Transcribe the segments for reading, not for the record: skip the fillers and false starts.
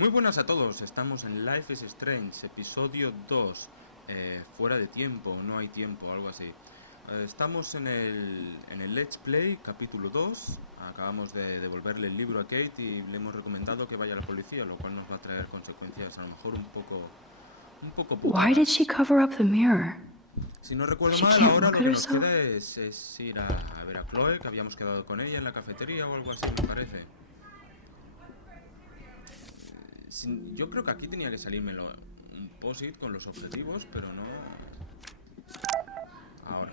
Muy buenas a todos, estamos en Life is Strange, episodio 2, fuera de tiempo, no hay tiempo, algo así. Estamos en el Let's Play, capítulo 2, acabamos de devolverle el libro a Kate y le hemos recomendado que vaya a la policía, lo cual nos va a traer consecuencias a lo mejor un poco putadas. Why did she cover up the mirror? Si no recuerdo mal, ahora lo que nos queda es ir a ver a Chloe, que habíamos quedado con ella en la cafetería o algo así, me parece. Yo creo que aquí tenía que salirme un post-it con los objetivos, pero no. Ahora.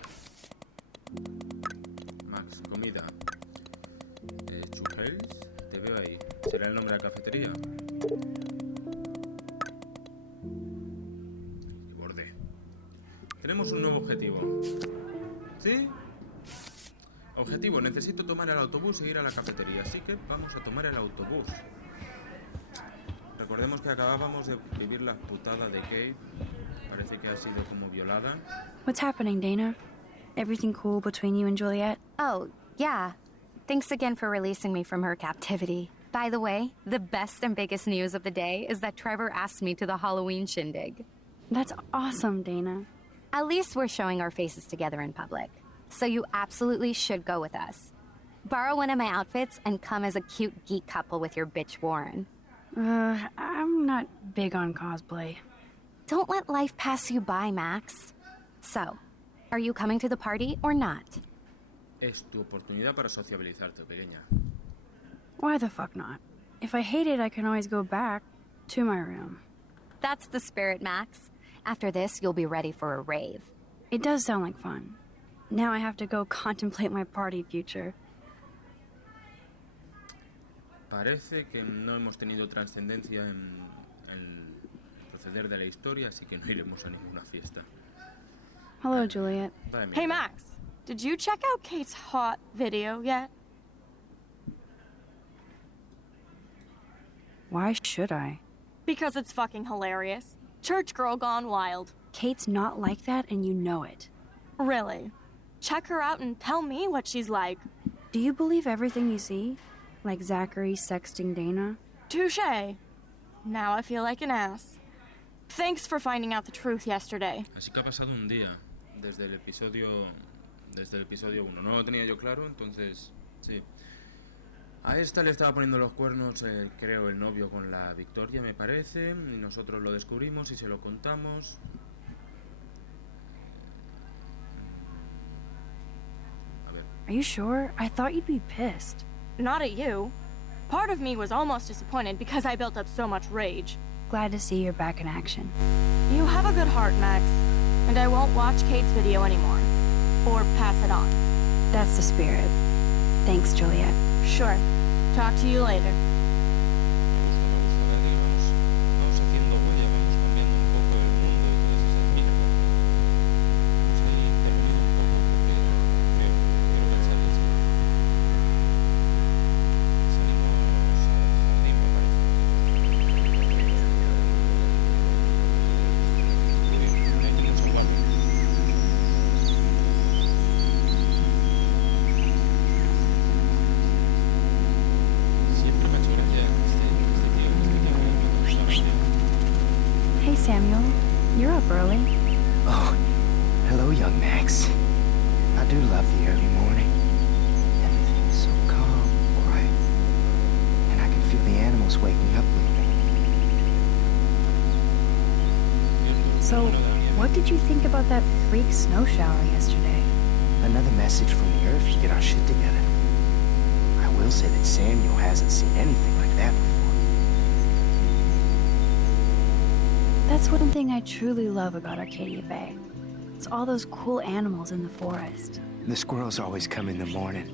Max, comida. Churrels, te veo ahí. ¿Será el nombre de la cafetería? ¡Qué borde! Tenemos un nuevo objetivo. ¿Sí? Objetivo, necesito tomar el autobús e ir a la cafetería, así que vamos a tomar el autobús. Recordemos que acabábamos de vivir la putada de Kate. Parece que ha sido como violada. What's happening, Dana? Everything cool between you and Juliet? Oh, yeah. Thanks again for releasing me from her captivity. By the way, the best and biggest news of the day is that Trevor asked me to the Halloween shindig. That's awesome, Dana. At least we're showing our faces together in public. So you absolutely should go with us. Borrow one of my outfits and come as a cute geek couple with your bitch Warren. I'm not big on cosplay. Don't let life pass you by, Max. So, are you coming to the party or not? Es tu oportunidad para sociabilizarte, pequeña. Why the fuck not? If I hate it, I can always go back to my room. That's the spirit, Max. After this, you'll be ready for a rave. It does sound like fun. Now I have to go contemplate my party future. Parece que no hemos tenido trascendencia en el proceder de la historia, así que no iremos a ninguna fiesta. Hello, Juliet. Hey, Max. Did you check out Kate's hot video yet? Why should I? Because it's fucking hilarious. Church girl gone wild. Kate's not like that, and you know it. Really? Check her out and tell me what she's like. Do you believe everything you see? Like Zachary sexting Dana? Touché. Now I feel like an ass. Thanks for finding out the truth yesterday. Así que ha pasado un día desde el episodio 1. No lo tenía yo claro, entonces sí. A esta le estaba poniendo los cuernos, creo, el novio con la Victoria, me parece, y nosotros lo descubrimos y se lo contamos. A ver. Are you sure? I thought you'd be pissed. Not at you. Part of me was almost disappointed because I built up so much rage. Glad to see you're back in action. You have a good heart, Max. And I won't watch Kate's video anymore. Or pass it on. That's the spirit. Thanks, Juliet. Sure. Talk to you later. Vamos haciendo huella, vamos cambiando un poco el mundo y todas esas mierdas. Vamos a intervenir un poco porque quiero pensar que salimos al jardín, me parece. Uy, hay niños al lado. Siempre me ha hecho gracia este tío realmente. Hey, Samuel. You're up early. Oh, hello, young Max. I do love the early morning. Everything is so calm, quiet, and I can feel the animals waking up with me. So, what did you think about that freak snow shower yesterday? Another message from the Earth to get our shit together. I will say that Samuel hasn't seen anything like that before. That's one thing I truly love about Arcadia Bay. It's all those cool animals in the forest. The squirrels always come in the morning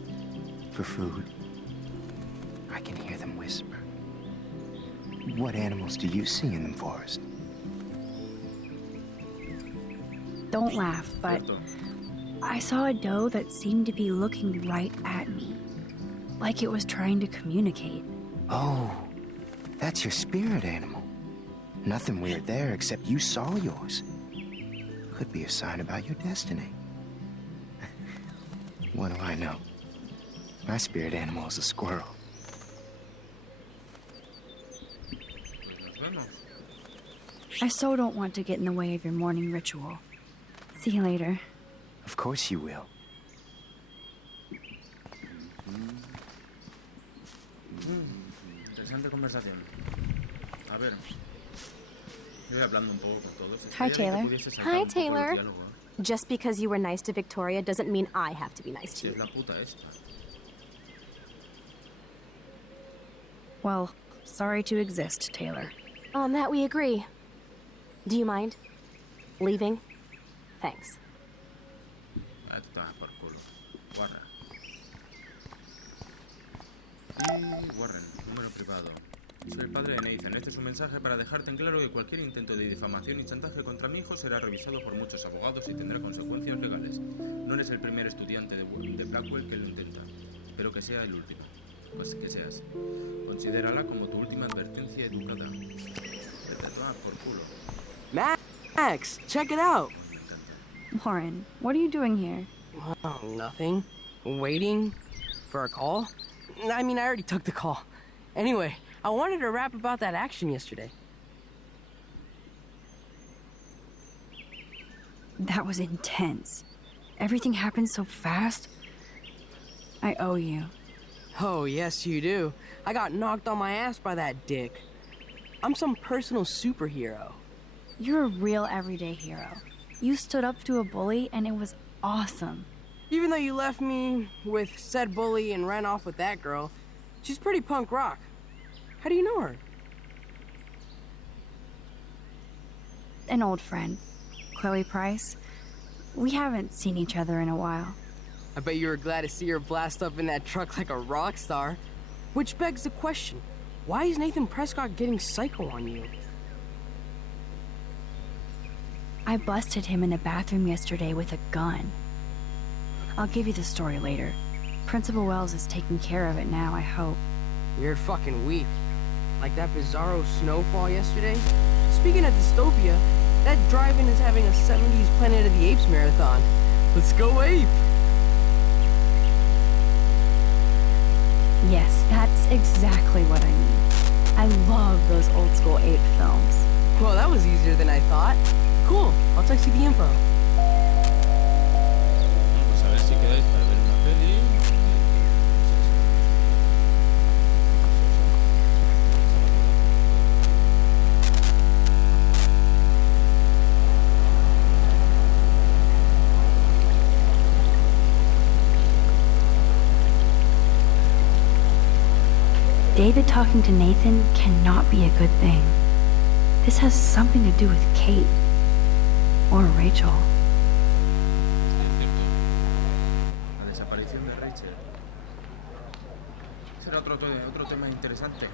for food. I can hear them whisper. What animals do you see in the forest? Don't laugh, but I saw a doe that seemed to be looking right at me. Like it was trying to communicate. Oh, that's your spirit animal. Nothing weird there, except you saw yours. Could be a sign about your destiny. What do I know? My spirit animal is a squirrel. vemos. I so don't want to get in the way of your morning ritual. See you later. Of course you will. Interesante conversación. A ver. Yo voy hablando un poco con todos. Hi, Estaría bien que Taylor. pudiese saltar Hi, un poco el Taylor. diálogo, ¿eh? Just because you were nice to Victoria doesn't mean I have to be nice Si to es you. la puta esta. Well, sorry to exist, Taylor. On that we agree. Do you mind leaving? Thanks. Ah, tú te vas por culo. Warren. Y Warren, número privado. Soy el padre de Nathan. Este es un mensaje para dejarte en claro que cualquier intento de difamación y chantaje contra mi hijo será revisado por muchos abogados y tendrá consecuencias legales. No eres el primer estudiante de Blackwell que lo intenta. Espero que sea el último. Pues que seas. Considérala como tu última advertencia educada. Vete a tomar por culo. Max, check it out. Me encanta. Warren, what are you doing here? Oh, nothing. Waiting for a call? I mean, I already took the call. Anyway, I wanted to rap about that action yesterday. That was intense. Everything happened so fast. I owe you. Oh, yes, you do. I got knocked on my ass by that dick. I'm some personal superhero. You're a real everyday hero. You stood up to a bully, and it was awesome. Even though you left me with said bully and ran off with that girl, she's pretty punk rock. How do you know her? An old friend, Chloe Price. We haven't seen each other in a while. I bet you were glad to see her blast up in that truck like a rock star. Which begs the question, why is Nathan Prescott getting psycho on you? I busted him in a bathroom yesterday with a gun. I'll give you the story later. Principal Wells is taking care of it now, I hope. You're fucking weak. Like that bizarro snowfall yesterday? Speaking of dystopia, that drive-in is having a 70s Planet of the Apes marathon. Let's go ape! Yes, that's exactly what I mean. I love those old school ape films. Well, that was easier than I thought. Cool, I'll text you the info. Bueno, pues a ver si quedáis para ver una peli. David talking to Nathan cannot be a good thing. This has something to do with Kate. Or Rachel. La desaparición de Rachel. Será otro tema interesante.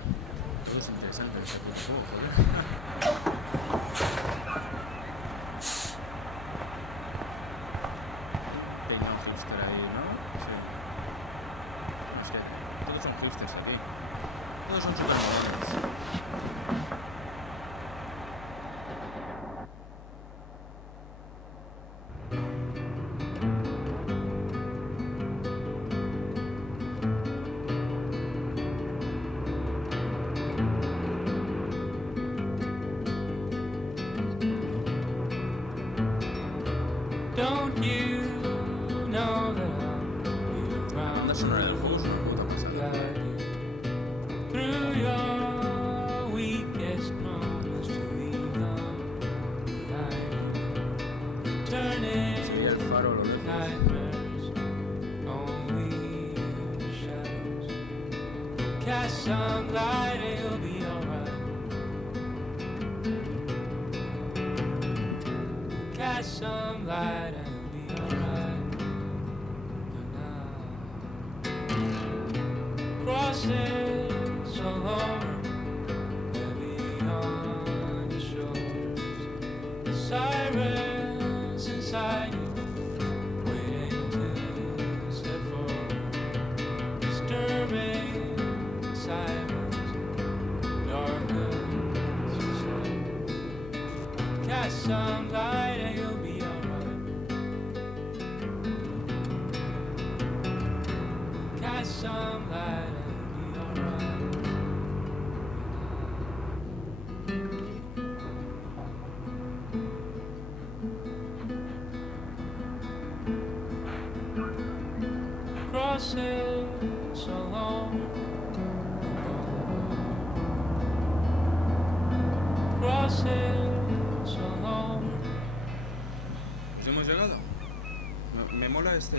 Todo es interesante en este juego, joder. Tengo un hipster ahí, ¿no? Sí. Es que todos son hipsters aquí. Todos son super normales. Don't you know that I'll be La around sonora del juego es una puta pasada. guide you through your weakest moments to leave them behind? Turning Sería el faro lo lejos. nightmares, only shadows. Cast some light, it'll be alright. Cast some light, and it'll be alright. But now, crossing so long, heavy on your shoulders. The sirens inside you, waiting to step forward. Disturbing silence, darkens inside. Cast some light and you'll be alright. Cast some light and you'll be alright. crossing so long. Crossing so long. Pues hemos llegado. Me mola esto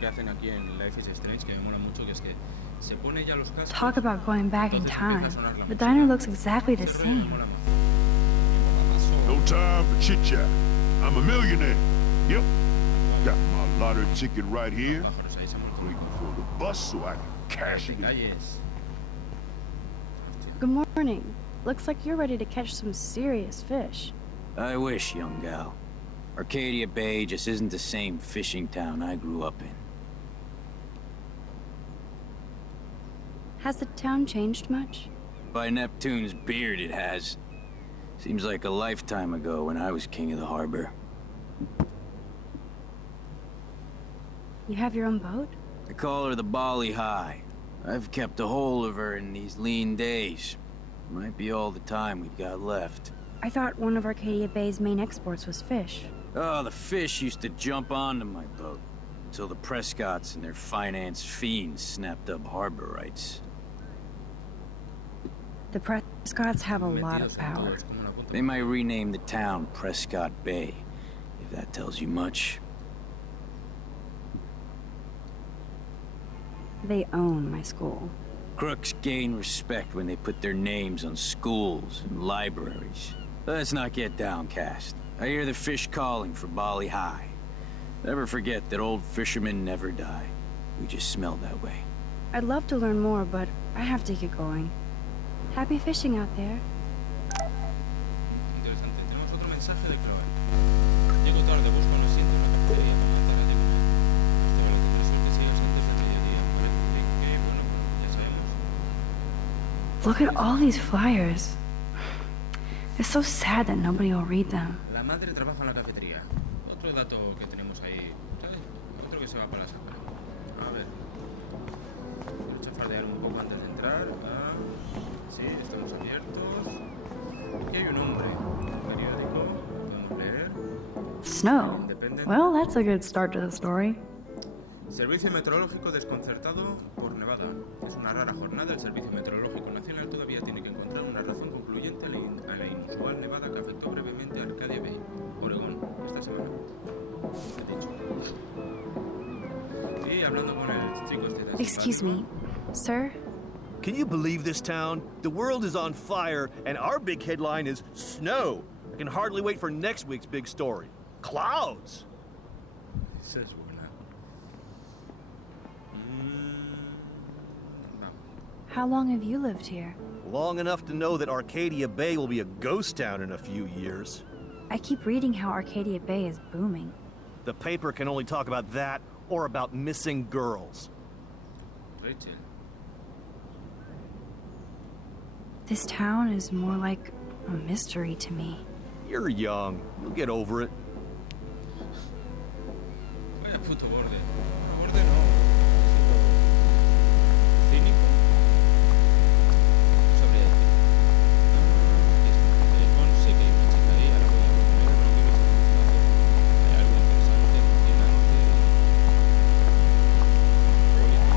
que hacen aquí en Life is Strange, que me mola mucho, que es que se pone ya los cascos. Talk about going back in entonces time. empieza a sonar la The música. diner looks exactly the Ese rollo me same. mola más. No time for chit chat. I'm a millionaire. Yep. Got my lottery ticket right here. Pájaros ahí se han muerto. Waiting for the bus so I can cash it in. Calles. Good morning. Looks like you're ready to catch some serious fish. I wish, young gal. Arcadia Bay just isn't the same fishing town I grew up in. Has the town changed much? By Neptune's beard, it has. Seems like a lifetime ago when I was king of the harbor. You have your own boat? I call her the Bali High. I've kept a hold of her in these lean days. Might be all the time we've got left. I thought one of Arcadia Bay's main exports was fish. Oh, the fish used to jump onto my boat until the Prescotts and their finance fiends snapped up harbor rights. The Prescotts have a lot of Metidos en power. todo, es como una punta. They might rename the town Prescott Bay, if that tells you much. They own my school. Crooks gain respect when they put their names on schools and libraries. Let's not get downcast. I hear the fish calling for Bali High. Never forget that old fishermen never die. We just smell that way. I'd love to learn more, but I have to get going. Happy fishing out there. Interesante. Tenemos otro mensaje de Chloe. Llego tarde, busco un asiento en la cafetería para matar a Diego. Hasta la otra suerte sigue sin cafetería. Que bueno, ya sabemos. Look at all these flyers. It's so sad that nobody will read them. La madre trabaja en la cafetería. Otro dato que tenemos ahí. ¿Sabes? Otro que se va para la sangre. A ver. Voy a chafardear un poco antes de entrar. Ah, sí, estamos abiertos. Aquí hay un hombre. Un periódico. Podemos leer. Snow. Independent. Well, that's a good start to the story. Servicio meteorológico desconcertado por nevada. Es una rara jornada. El Servicio Meteorológico Nacional todavía tiene que encontrar una razón concluyente a la inusual nevada que afectó brevemente a Arcadia Bay, Oregón, esta semana. He dicho. Y hablando con el chico este tan Excuse me, simpático. sir? Can you believe this town? The world is on fire, and our big headline is snow. I can hardly wait for next week's big story. Clouds! Esa es buena. Vamos. How long have you lived here? Long enough to know that Arcadia Bay will be a ghost town in a few years. I keep reading how Arcadia Bay is booming. The paper can only talk about that or about missing girls. Rachel. This town is more like a mystery to me. You're young. You'll get over it. Vaya puto borde. Borde no. Cínico. Sobre el. Teléfono, sé que hay una chica ahí, ahora voy a proponer, no quiero estar en hay algo interesante, emocionante. Bonito.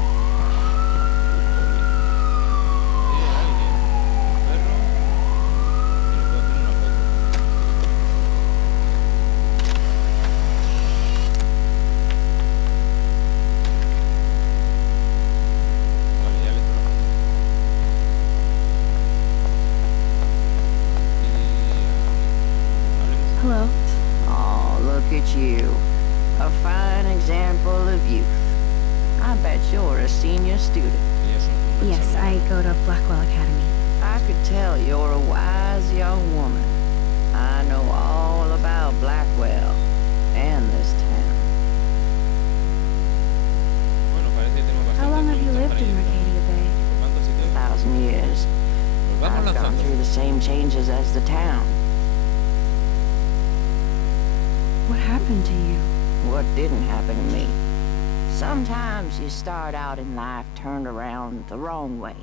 Hay alguien, un perro, que le puedo hacer una foto. Vale, ya le he hecho la foto. Y hablemos. Hello. Oh, look at you. A fine example of youth. I bet you're a senior student. Ellos son un Yes, I go to Blackwell Academy. I could tell you're a wise young woman. I know all about Blackwell and this town. Bueno, parece que tenemos How bastante long have you voluntad lived para in ir Arcadia Bay? formando, así que 1,000 years. nos vamos I've gone lanzando. through the same changes as the town. What happened to you? What didn't happen to me? Sometimes you start out in life turned around the wrong way.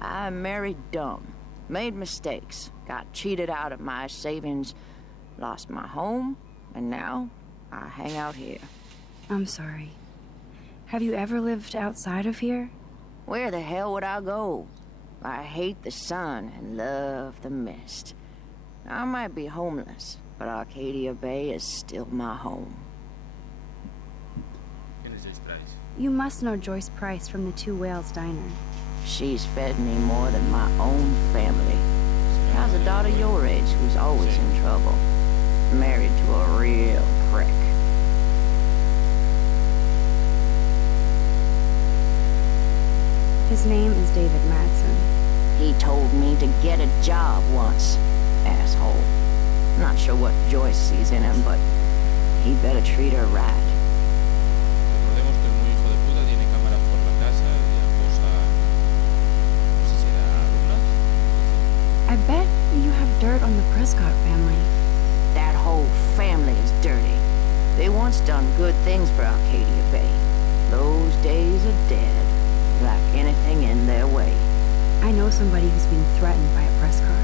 I married dumb, made mistakes, got cheated out of my savings, lost my home, and now I hang out here. I'm sorry. Have you ever lived outside of here? Where the hell would I go? I hate the sun and love the mist. I might be homeless, but Arcadia Bay is still my home. You must know Joyce Price from the Two Whales Diner. She's fed me more than my own family. How's a daughter your age who's always in trouble? Married to a real prick. His name is David Madsen. He told me to get a job once. Asshole. Not sure what Joyce sees in him, but he better treat her right. Recordemos que el muy hijo de puta tiene cámaras por la casa y acosa... no sé si era alumnas. I bet you have dirt on the Prescott family. That whole family is dirty. They once done good things for Arcadia Bay. Those days are dead, like anything in their way. I know somebody who's being threatened by a Prescott.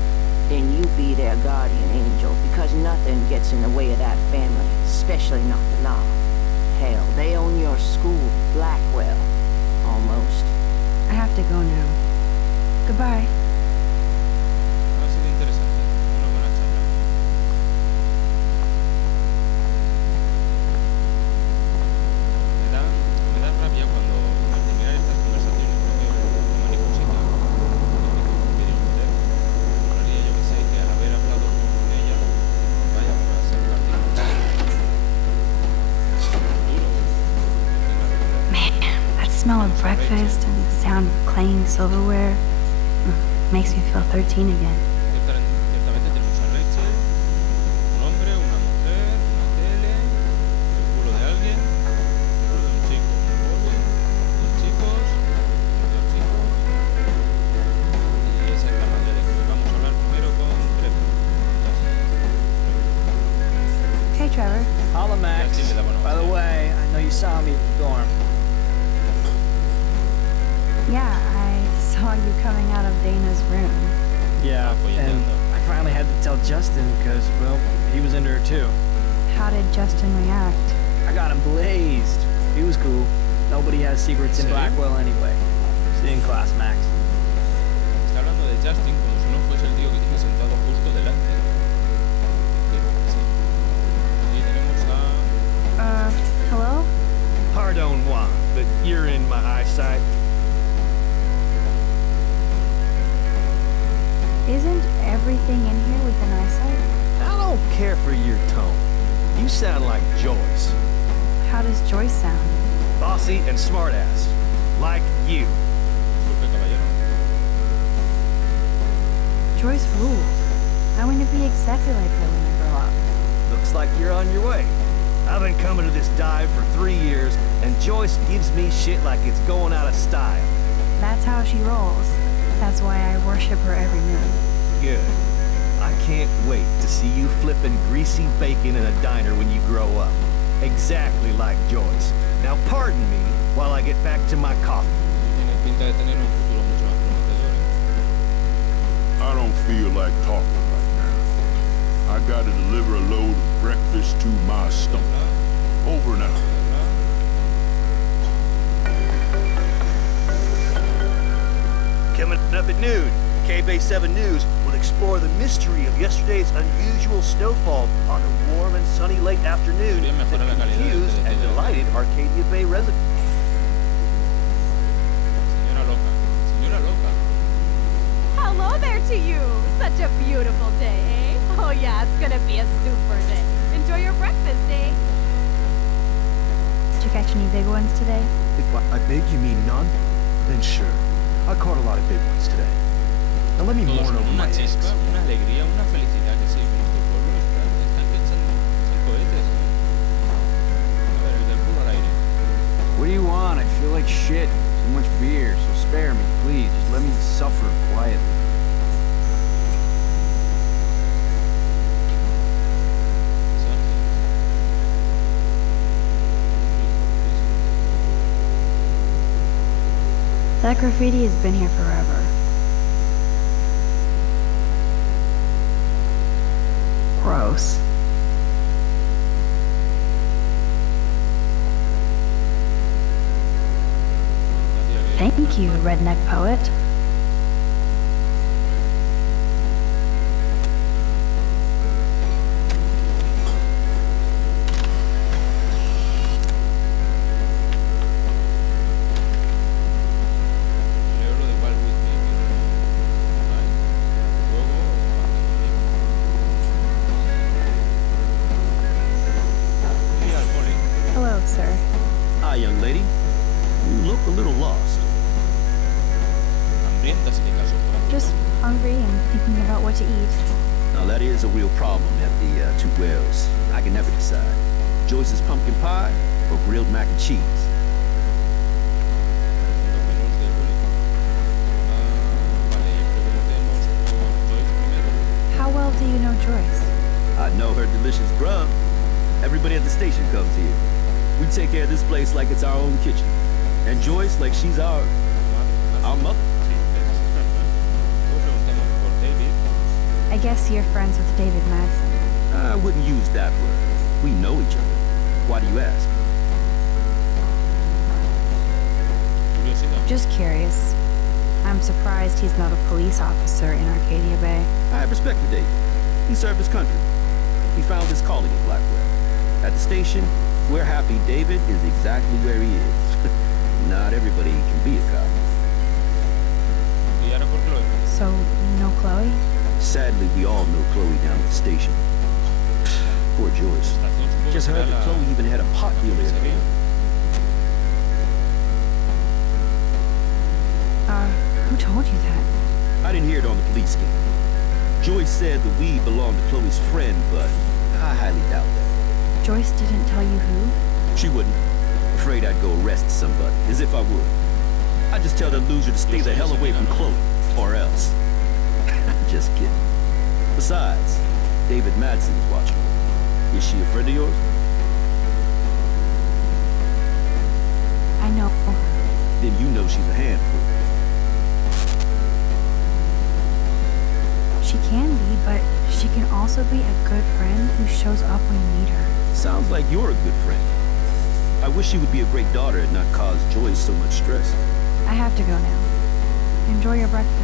Then you be their guardian angel, because nothing gets in the way of that family, especially not the law. Hell, they own your school, Blackwell. Almost. I have to go now. Goodbye. Ha sido interesante, una buena charla. Me da rabia cuando al terminar estas conversaciones creo que no me ningún sitio. Lo único que quieren hacer, molaría yo que sé que al haber hablado con ella vaya a ser partido. Man, that smell of breakfast and the sound of clanging silverware makes me feel 13 again. Ciertamente tenemos a leche, un hombre, una mujer, una tele, el culo de alguien, el culo de un chico, un boli, dos chicos, dos chicos. Y esa es la madre de que vamos a hablar primero con Trevor. Hey, Trevor. Holla, Max. By the way, I know you saw me at the dorm. Yeah, I saw you coming out of Dana's room. Yeah, and I finally had to tell Justin because, well, he was into her too. How did Justin react? I got him blazed. He was cool. Nobody has secrets in Blackwell anyway. Stay in class, Max. Está hablando de Justin como si no fuese el tío que tiene sentado justo delante. Sí. Aquí tenemos a... hello? Pardon moi, but you're in my eyesight. Isn't everything in here within eyesight? I don't care for your tone. You sound like Joyce. How does Joyce sound? Bossy and smartass. Like you. Disculpe, caballero. Joyce rules. I want to be exactly like her when I grow up. Looks like you're on your way. I've been coming to this dive for 3 years, and Joyce gives me shit like it's going out of style. That's how she rolls. That's why I worship her every moon. Good. I can't wait to see you flipping greasy bacon in a diner when you grow up. Exactly like Joyce. Now pardon me while I get back to my coffee. Tiene pinta de tener un futuro mucho más prometedor. I don't feel like talking right now. I gotta deliver a load of breakfast to my stomach. Over now. Coming up at noon, KB 7 News will explore the mystery of yesterday's unusual snowfall on a warm and sunny late afternoon that confused and delighted Arcadia Bay residents. Señora loca. Señora loca. Hello there to you. Such a beautiful day, eh? Oh yeah, it's gonna be a super day. Enjoy your breakfast, eh? Did you catch any big ones today? If by big you mean none, then sure. I caught a lot of big ones today. Now let me Todos mourn con over una my chispa, eggs. una alegría, una felicidad que se vive en este pueblo. Están pensando en cohetes. A ver, el del culo al aire. What do you want? I feel like shit. Too much beer, so spare me, please. Just let me suffer quietly. That graffiti has been here forever. Gross. Thank you, redneck poet. Hello, sir. Hi, young lady. You look a little lost. Just hungry and thinking about what to eat. Now, that is a real problem at the Two Wells. I can never decide. Joyce's pumpkin pie or grilled mac and cheese. How well do you know Joyce? I know her delicious grub. Everybody at the station comes here. We take care of this place like it's our own kitchen. And Joyce like she's our mother. I guess you're friends with David Madsen. I wouldn't use that word. We know each other. Why do you ask? Just curious. I'm surprised he's not a police officer in Arcadia Bay. I have respect for David. He served his country. He found his calling in Blackwell. At the station, we're happy David is exactly where he is. Not everybody can be a cop. So, you know Chloe? Sadly, we all know Chloe down at the station. Poor Joyce. Just heard that Chloe even had a pot dealer in her. Who told you that? I didn't hear it on the police scan. Joyce said the weed belonged to Chloe's friend, but I highly doubt that. Joyce didn't tell you who? She wouldn't. Afraid I'd go arrest somebody, as if I would. I'd just tell that loser to stay the hell away from Chloe, or else. Just kidding. Besides, David Madsen's watching her. Is she a friend of yours? I know. Then you know she's a handful. She can be, but she can also be a good friend who shows up when you need her. Sounds like you're a good friend. I wish she would be a great daughter and not cause Joyce so much stress. I have to go now. Enjoy your breakfast.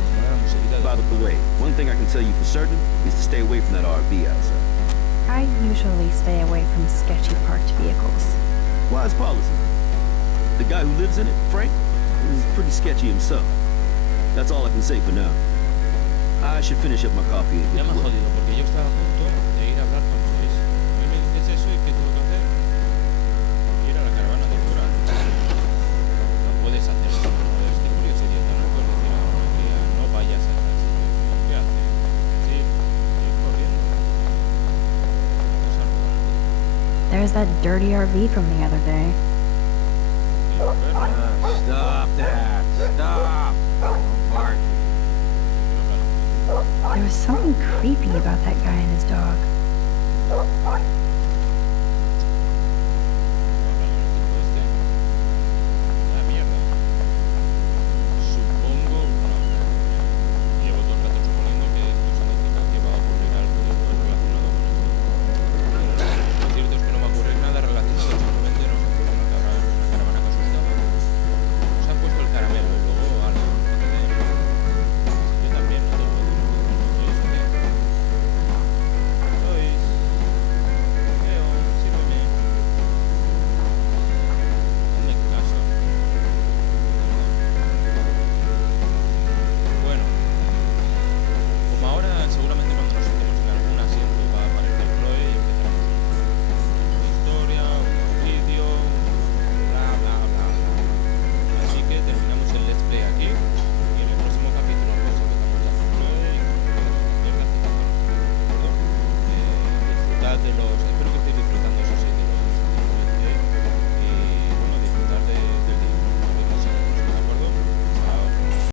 By the way, one thing I can tell you for certain is to stay away from that RV outside. I usually stay away from sketchy parked vehicles. Wise policy. The guy who lives in it, Frank, is pretty sketchy himself. That's all I can say for now. I should finish up my coffee and get to work. There's that dirty RV from the other day. Stop that. Stop. Don't bark. There was something creepy about that guy and his dog.